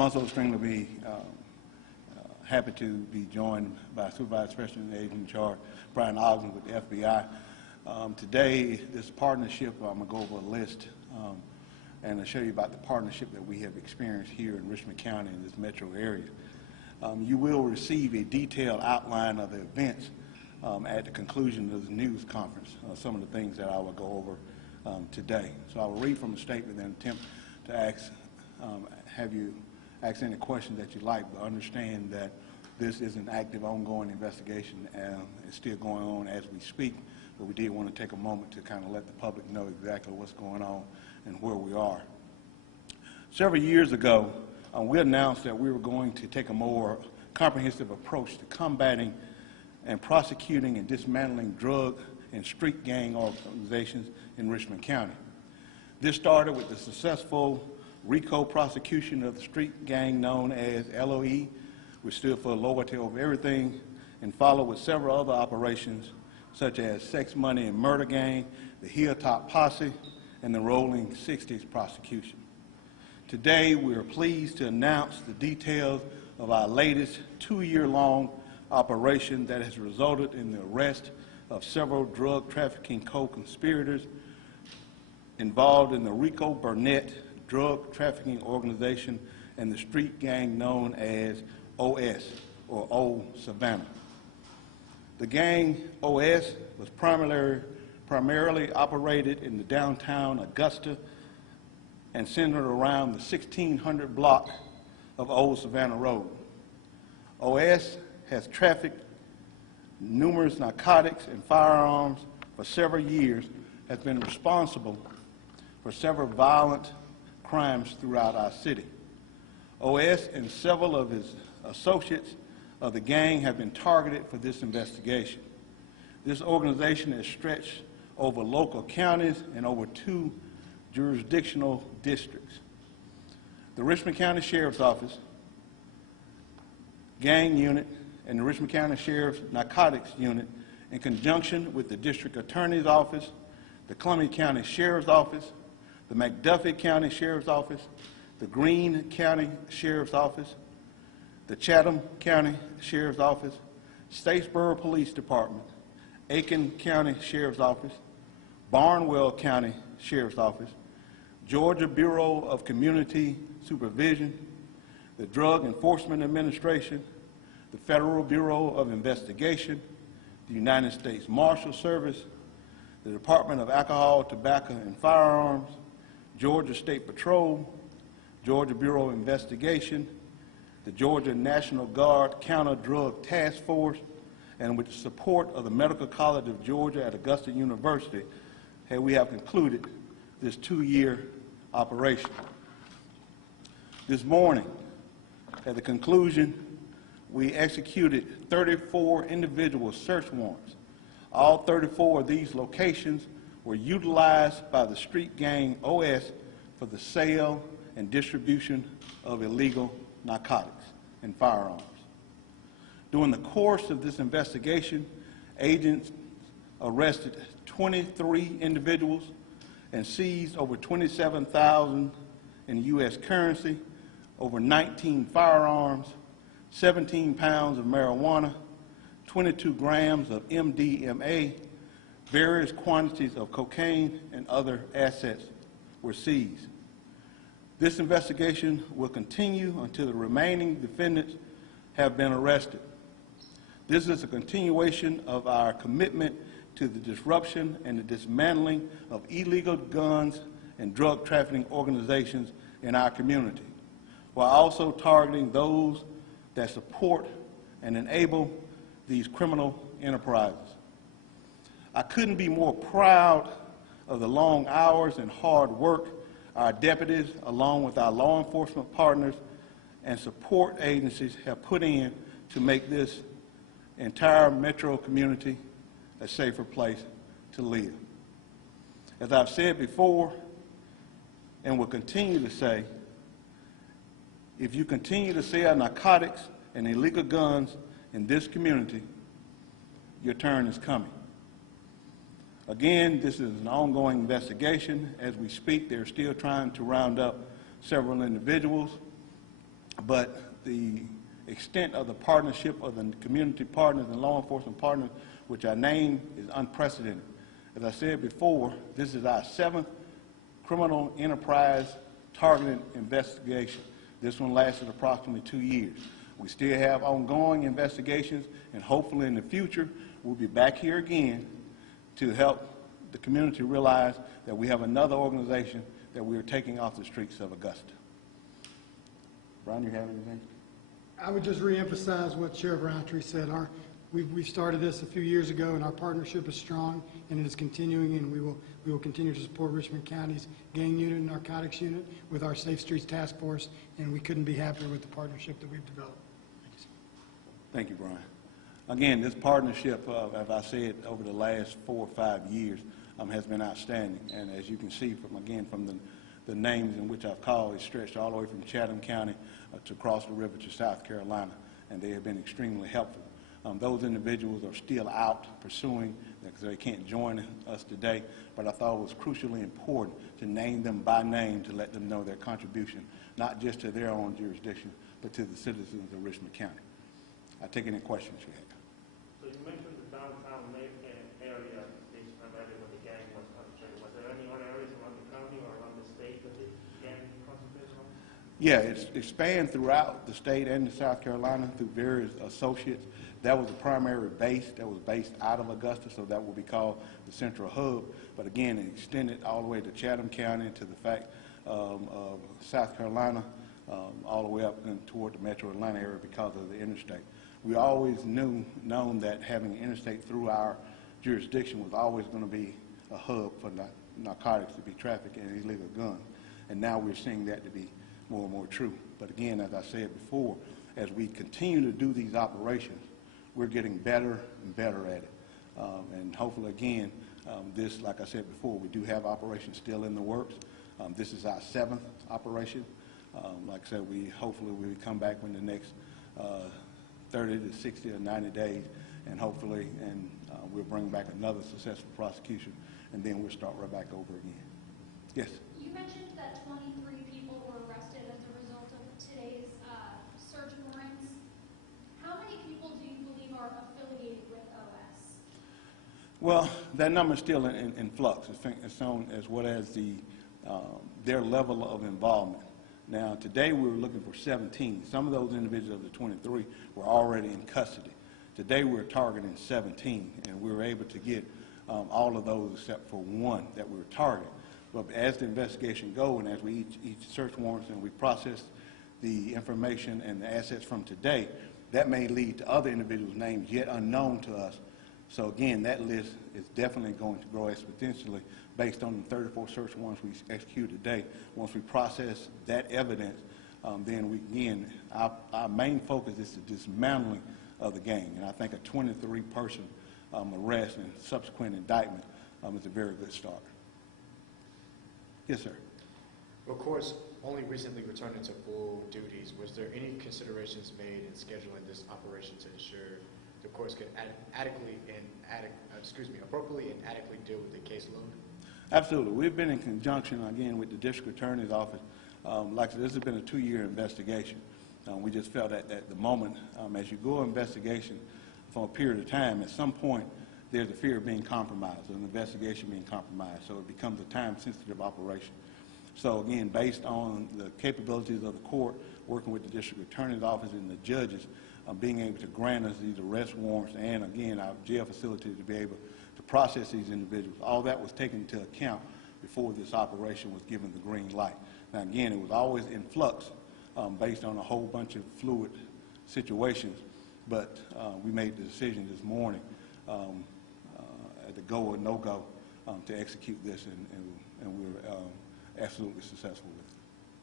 I'm also extremely happy to be joined by Supervisor Special Agent in Charge Brian Ogden with the FBI. Today, this partnership, I'm going to go over a list and I'll show you about the partnership that we have experienced here in Richmond County in this metro area. You will receive a detailed outline of the events at the conclusion of the news conference, some of the things that I will go over today. So I will read from the statement and attempt to have you ask any questions that you like, but understand that this is an active, ongoing investigation and it's still going on as we speak, but we did want to take a moment to kind of let the public know exactly what's going on and where we are. Several years ago, we announced that we were going to take a more comprehensive approach to combating and prosecuting and dismantling drug and street gang organizations in Richmond County. This started with the successful RICO prosecution of the street gang known as LOE, which stood for Loyalty Over Everything, and followed with several other operations such as Sex, Money, and Murder Gang, the Hilltop Posse, and the Rolling 60s prosecution. Today, we are pleased to announce the details of our latest 2-year-long operation that has resulted in the arrest of several drug trafficking co-conspirators involved in the Rico Burnett drug trafficking organization and the street gang known as OS, or Old Savannah. The gang OS was primarily operated in the downtown Augusta and centered around the 1600 block of Old Savannah Road. OS has trafficked numerous narcotics and firearms for several years, has been responsible for several violent crimes throughout our city. OS and several of his associates of the gang have been targeted for this investigation. This organization has stretched over local counties and over 2 jurisdictional districts. The Richmond County Sheriff's Office, Gang Unit, and the Richmond County Sheriff's Narcotics Unit, in conjunction with the District Attorney's Office, the Columbia County Sheriff's Office, the McDuffie County Sheriff's Office, the Greene County Sheriff's Office, the Chatham County Sheriff's Office, Statesboro Police Department, Aiken County Sheriff's Office, Barnwell County Sheriff's Office, Georgia Bureau of Community Supervision, the Drug Enforcement Administration, the Federal Bureau of Investigation, the United States Marshal Service, the Department of Alcohol, Tobacco, and Firearms, Georgia State Patrol, Georgia Bureau of Investigation, the Georgia National Guard Counter-Drug Task Force, and with the support of the Medical College of Georgia at Augusta University, we have concluded this 2-year operation. This morning, at the conclusion, we executed 34 individual search warrants. All 34 of these locations were utilized by the street gang OS for the sale and distribution of illegal narcotics and firearms. During the course of this investigation, agents arrested 23 individuals and seized over $27,000 in U.S. currency, over 19 firearms, 17 pounds of marijuana, 22 grams of MDMA, various quantities of cocaine, and other assets were seized. This investigation will continue until the remaining defendants have been arrested. This is a continuation of our commitment to the disruption and the dismantling of illegal guns and drug trafficking organizations in our community, while also targeting those that support and enable these criminal enterprises. I couldn't be more proud of the long hours and hard work our deputies, along with our law enforcement partners and support agencies, have put in to make this entire metro community a safer place to live. As I've said before, and will continue to say, if you continue to sell narcotics and illegal guns in this community, your turn is coming. Again, this is an ongoing investigation. As we speak, they're still trying to round up several individuals. But the extent of the partnership of the community partners and law enforcement partners, which I named, is unprecedented. As I said before, this is our 7th criminal enterprise targeted investigation. This one lasted approximately 2 years. We still have ongoing investigations, and hopefully in the future, we'll be back here again to help the community realize that we have another organization that we are taking off the streets of Augusta. Brian, you have anything? I would just reemphasize what Sheriff Roundtree said. We started this a few years ago, and our partnership is strong, and it is continuing, and we will continue to support Richmond County's gang unit and narcotics unit with our Safe Streets Task Force, and we couldn't be happier with the partnership that we've developed. Thank you, Brian. Again, this partnership, as I said, over the last 4 or 5 years has been outstanding, and as you can see from the names in which I've called, it's stretched all the way from Chatham County to across the river to South Carolina, and they have been extremely helpful. Those individuals are still out pursuing because they can't join us today, but I thought it was crucially important to name them by name to let them know their contribution, not just to their own jurisdiction, but to the citizens of Richmond County. I take any questions you have. So you mentioned the downtown area is primarily where the gang was concentrated. Was there any other areas around the county or around the state that the gang concentrated on? Yeah, it's expanded throughout the state and the South Carolina through various associates. That was the primary base that was based out of Augusta, so that will be called the central hub. But again, it extended all the way to Chatham County, to the fact of South Carolina, all the way up and toward the metro Atlanta area because of the interstate. We always known that having an interstate through our jurisdiction was always going to be a hub for narcotics to be trafficked and illegal guns. And now we're seeing that to be more and more true. But again, as I said before, as we continue to do these operations, we're getting better and better at it. And hopefully, again, this, like I said before, we do have operations still in the works. This is our 7th operation. Like I said, hopefully we'll come back in the next 30 to 60 or 90 days, and hopefully, we'll bring back another successful prosecution, and then we'll start right back over again. Yes? You mentioned that 23 people were arrested as a result of today's search warrants. How many people do you believe are affiliated with OS? Well, that number is still in flux. It's shown as what as their level of involvement. Now, today we were looking for 17. Some of those individuals of the 23 were already in custody. Today we're targeting 17, and we were able to get all of those except for one that we were targeting. But as the investigation goes, and as we each search warrants and we process the information and the assets from today, that may lead to other individuals' names yet unknown to us. So again, that list is definitely going to grow exponentially based on the 34 search warrants we executed today. Once we process that evidence, then our main focus is the dismantling of the gang. And I think a 23-person arrest and subsequent indictment is a very good start. Yes, sir. Of course, only recently returned into full duties. Was there any considerations made in scheduling this operation to ensure the courts could appropriately and adequately deal with the caseload? Absolutely. We've been in conjunction, again, with the district attorney's office. Like I said, this has been a 2-year investigation. We just felt that at the moment, as you go investigation for a period of time, at some point, there's a fear of being compromised, an investigation being compromised, so it becomes a time-sensitive operation. So again, based on the capabilities of the court, working with the district attorney's office and the judges, being able to grant us these arrest warrants and, again, our jail facilities to be able to process these individuals, all that was taken into account before this operation was given the green light. Now, again, it was always in flux based on a whole bunch of fluid situations, but we made the decision this morning at the go or no-go to execute this, and we were absolutely successful with it.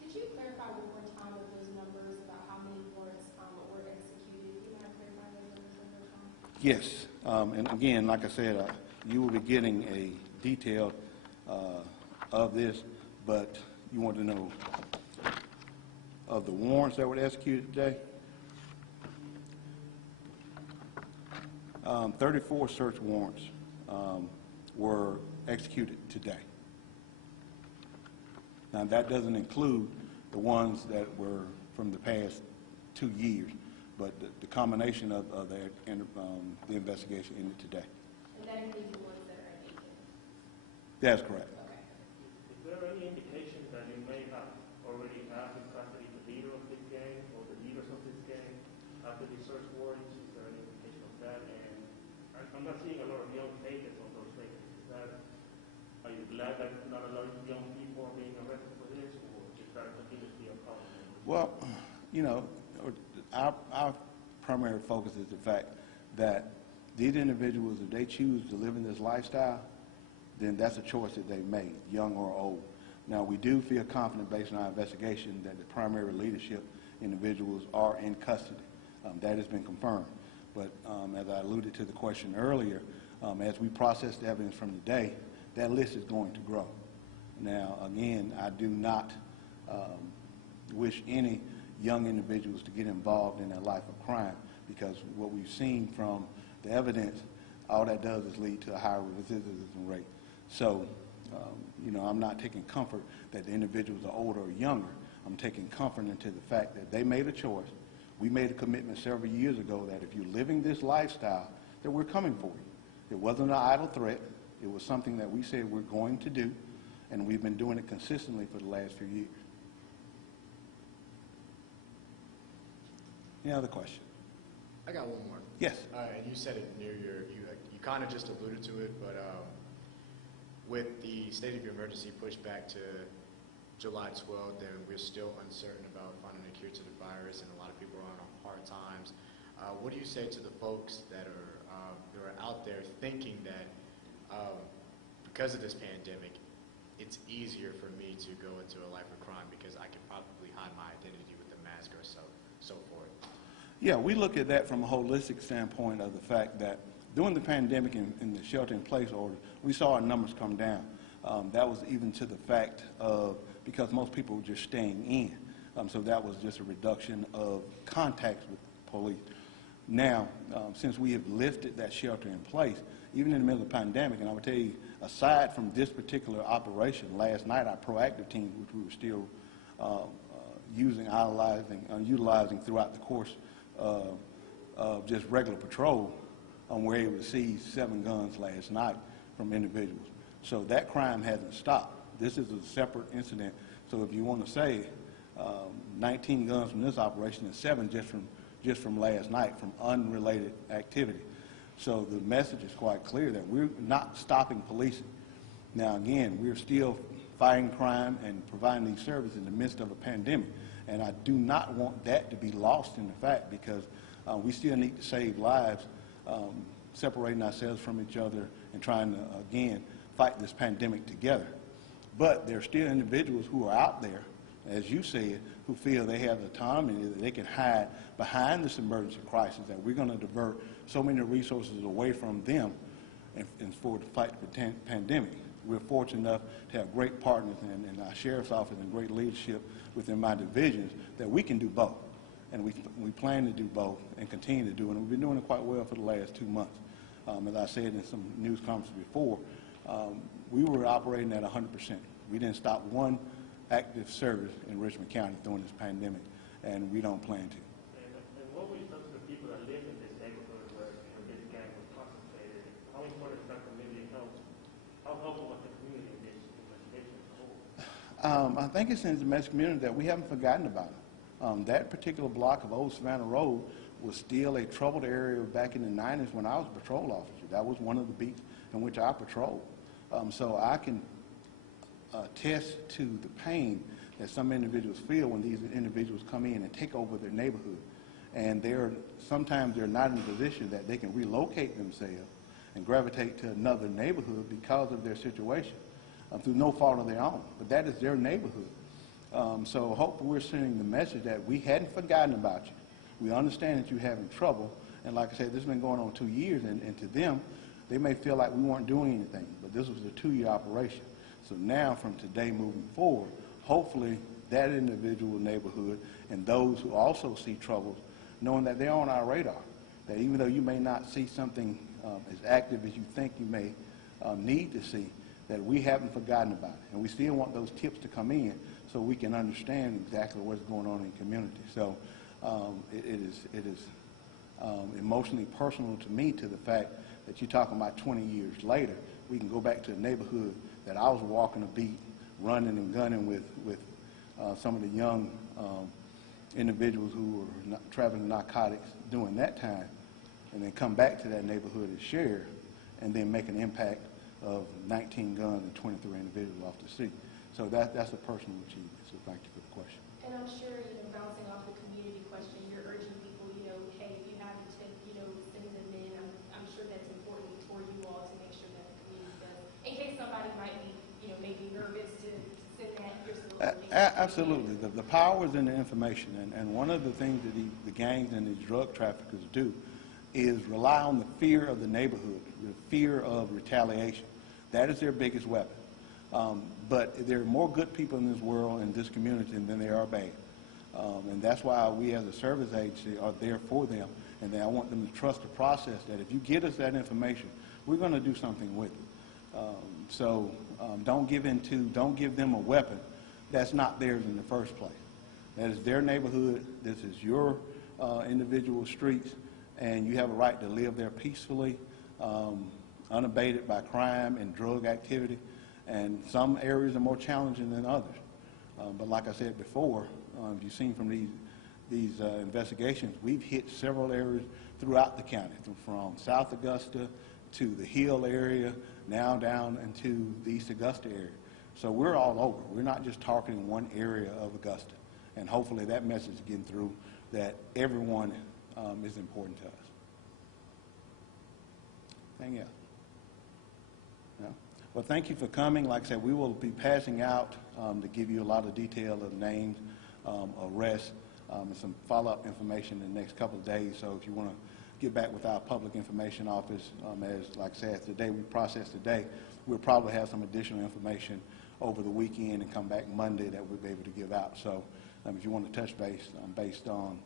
Could you clarify one more time with those numbers about how many warrants were executed? Do you want to clarify those numbers one more time? Yes, and again, like I said, you will be getting a detail of this, but you want to know of the warrants that were executed today. 34 search warrants were executed today. Now, that doesn't include the ones that were from the past 2 years. But the combination of the investigation ended today. And that includes the ones that are in Aiken? That's correct. Okay. Is there any indication that you may have already had in custody the leader of this gang or the leaders of this gang after the search warrants? Is there any indication of that? And I'm not seeing a lot of young faces on those faces. Are you glad that not a lot of young people are being arrested for this, or is that continuously a problem? Well, you know, our primary focus is the fact that these individuals, if they choose to live in this lifestyle, then that's a choice that they made, young or old. Now, we do feel confident based on our investigation that the primary leadership individuals are in custody. That has been confirmed. But as I alluded to the question earlier, as we process the evidence from today, that list is going to grow. Now, again, I do not wish any young individuals to get involved in their life of crime, because what we've seen from the evidence, all that does is lead to a higher recidivism rate. So, you know, I'm not taking comfort that the individuals are older or younger. I'm taking comfort into the fact that they made a choice. We made a commitment several years ago that if you're living this lifestyle, that we're coming for you. It wasn't an idle threat. It was something that we said we're going to do, and we've been doing it consistently for the last few years. Any other question? I got one more. Yes. And you said it near you kind of just alluded to it, but with the state of emergency pushed back to July 12th, and we're still uncertain about finding a cure to the virus, and a lot of people are on hard times. What do you say to the folks that are out there thinking that because of this pandemic, it's easier for me to go into a life of crime because I can probably hide my identity with a mask or so forth? Yeah, we look at that from a holistic standpoint of the fact that during the pandemic and the shelter-in-place order, we saw our numbers come down. That was even to the fact of, because most people were just staying in. So that was just a reduction of contacts with police. Now, since we have lifted that shelter-in-place, even in the middle of the pandemic, and I would tell you, aside from this particular operation, last night our proactive team, which we were still utilizing throughout the course of just regular patrol, were able to seize 7 guns last night from individuals. So that crime hasn't stopped. This is a separate incident. So if you want to say 19 guns from this operation and 7 just from last night from unrelated activity. So the message is quite clear that we're not stopping policing. Now again, we're still fighting crime and providing these services in the midst of a pandemic. And I do not want that to be lost in the fact, because we still need to save lives, separating ourselves from each other and trying to, again, fight this pandemic together. But there are still individuals who are out there, as you said, who feel they have the autonomy that they can hide behind this emergency crisis, that we're going to divert so many resources away from them and for the fight the pandemic. We're fortunate enough to have great partners in our sheriff's office and great leadership within my divisions that we can do both. And we plan to do both and continue to do it. And we've been doing it quite well for the last 2 months. As I said in some news conferences before, we were operating at 100%. We didn't stop one active service in Richmond County during this pandemic, and we don't plan to. And what we talk to the people that live in this neighborhood where this gang was concentrated, how important is that community help? How helpful was the community in this investigation as a whole? I think it's in the domestic community that we haven't forgotten about it. That particular block of Old Savannah Road was still a troubled area back in the 90s when I was a patrol officer. That was one of the beats in which I patrolled. So I can attest to the pain that some individuals feel when these individuals come in and take over their neighborhood. And sometimes they're not in a position that they can relocate themselves and gravitate to another neighborhood because of their situation, through no fault of their own. But that is their neighborhood. So hopefully we're sending the message that we hadn't forgotten about you. We understand that you're having trouble. And like I said, this has been going on 2 years, and to them, they may feel like we weren't doing anything, but this was a 2-year operation. So now, from today moving forward, hopefully that individual neighborhood and those who also see troubles, knowing that they're on our radar, that even though you may not see something as active as you think you may need to see, that we haven't forgotten about it. And we still want those tips to come in so we can understand exactly what's going on in the community. So it is emotionally personal to me, to the fact that you're talking about 20 years later, we can go back to the neighborhood that I was walking a beat, running and gunning with some of the young individuals who were traveling narcotics during that time, and then come back to that neighborhood and share, and then make an impact of 19 guns and 23 individuals off the street. So that's a personal achievement. So thank you for the question. And I'm sure, bouncing off the community question, you're urging people, hey, if you have a tip, send them in. I'm sure that's important for you all to make sure that the community does. In case somebody might be, maybe nervous to send that, you're still. Absolutely. The power is in the information, and one of the things that the gangs and these drug traffickers do is rely on the fear of the neighborhood, the fear of retaliation. That is their biggest weapon. But there are more good people in this world, in this community, than there are bad. And that's why we as a service agency are there for them. And then I want them to trust the process, that if you get us that information, we're going to do something with it. Don't give them a weapon that's not theirs in the first place. That is their neighborhood. This is your individual streets, and you have a right to live there peacefully, unabated by crime and drug activity. And some areas are more challenging than others. But like I said before, you've seen from these investigations, we've hit several areas throughout the county, from South Augusta to the Hill area, now down into the East Augusta area. So we're all over. We're not just targeting one area of Augusta. And hopefully that message is getting through, that everyone is important to us. Anything else? No? Well, thank you for coming. Like I said, we will be passing out to give you a lot of detail of names, arrests, and some follow-up information in the next couple of days. So if you want to get back with our public information office, as like I said, today we processed today, we'll probably have some additional information over the weekend and come back Monday that we'll be able to give out. So if you want to touch base based on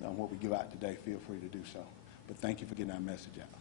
what we give out today, feel free to do so. But thank you for getting our message out.